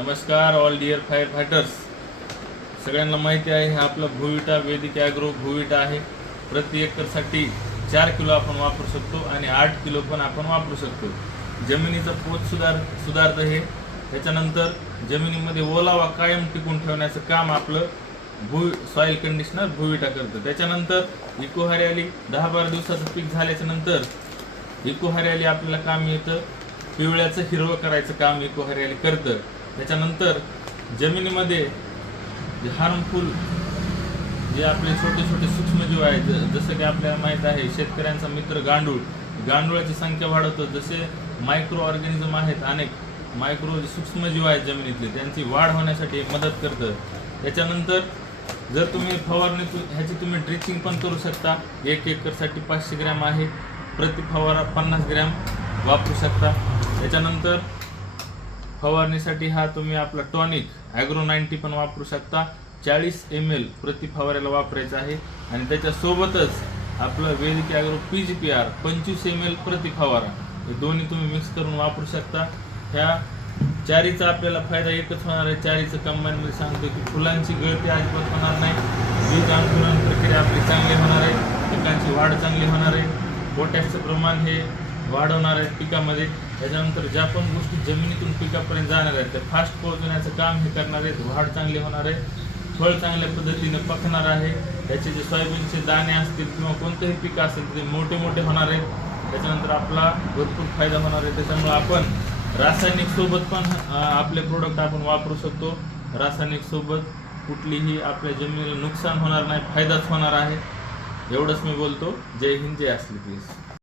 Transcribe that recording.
नमस्कार all dear fire fighters. सगळ्यांना माहिती आहे, हा आपला भुविटा वैदिक ॲग्रो भुविटा आहे. प्रति एकरसाठी 4 किलो आपण वापरू शकतो आणि 8 किलो पण आपण वापरू शकतो. जमिनीचा पोत सुधारतं हे. त्याच्यानंतर जमिनीमध्ये ओलावा कायम टिकून ठेवण्याचं काम आपलं सॉईल कंडिशनर भुविटा करतं. त्याच्यानंतर इको हरियाली 10-12 दिवसाचं पीक झाल्याच्या नंतर इको हरियाली आपल्याला काम येतं. पिवळ्याचं हिरवं करायचं काम इको हरियाली करतं. त्याच्यानंतर जमिनीमध्ये जे हार्मफुल जे आपले छोटे छोटे सूक्ष्मजीव आहेत, जसं की आपल्याला माहीत आहे शेतकऱ्यांचा मित्र गांडूळाची संख्या वाढवतो. जसे मायक्रो ऑर्गॅनिझम आहेत, अनेक मायक्रो सूक्ष्मजीव आहेत जमिनीतले, त्यांची वाढ होण्यासाठी मदत करतं. त्याच्यानंतर जर तुम्ही फवारणी ह्याची तुम्ही ड्रिचिंग पण करू शकता. 1 एकरसाठी 500 ग्रॅम आहे, प्रति फवारा 50 ग्रॅम वापरू शकता. त्याच्यानंतर फवारणीसाठी हा तुम्ही आपला टॉनिक ॲग्रो 90 पण वापरू शकता. 40 ml प्रति फवाऱ्याला वापरायचं आहे. आणि त्याच्यासोबतच आपलं वैदिक ॲग्रो PGPR 25 ml प्रति फवारा, हे दोन्ही तुम्ही मिक्स करून वापरू शकता. ह्या चारीचा आपल्याला फायदा एकच होणार आहे. चारीचं कंबाईनमध्ये सांगतो की फुलांची गळती अजिबात होणार नाही, बीज अंकुरण प्रक्रिया आपली चांगली होणार आहे, पिकांची वाढ चांगली होणार आहे, पोटॅशचं प्रमाण हे वाढवणार आहे पिकामध्ये. त्याच्यानंतर ज्या पण गोष्टी जमिनीतून पिकापर्यंत जाणार आहेत त्या फास्ट पोहोचवण्याचं काम हे करणार आहेत. वाढ चांगली होणार आहे, फळ चांगल्या पद्धतीने पकणार आहे. त्याचे जे सोयाबीनचे दाणे असतील किंवा कोणतेही पीक असेल ते मोठे मोठे होणार आहेत. त्याच्यानंतर आपला भरपूर फायदा होणार आहे. त्याच्यामुळे आपण रासायनिक सोबत पण आपले प्रोडक्ट आपण वापरू शकतो. रासायनिक सोबत कुठलीही आपल्या जमिनीला नुकसान होणार नाही, फायदाच होणार आहे. एवढंच मी बोलतो. जय हिंद, जय असली प्लीज.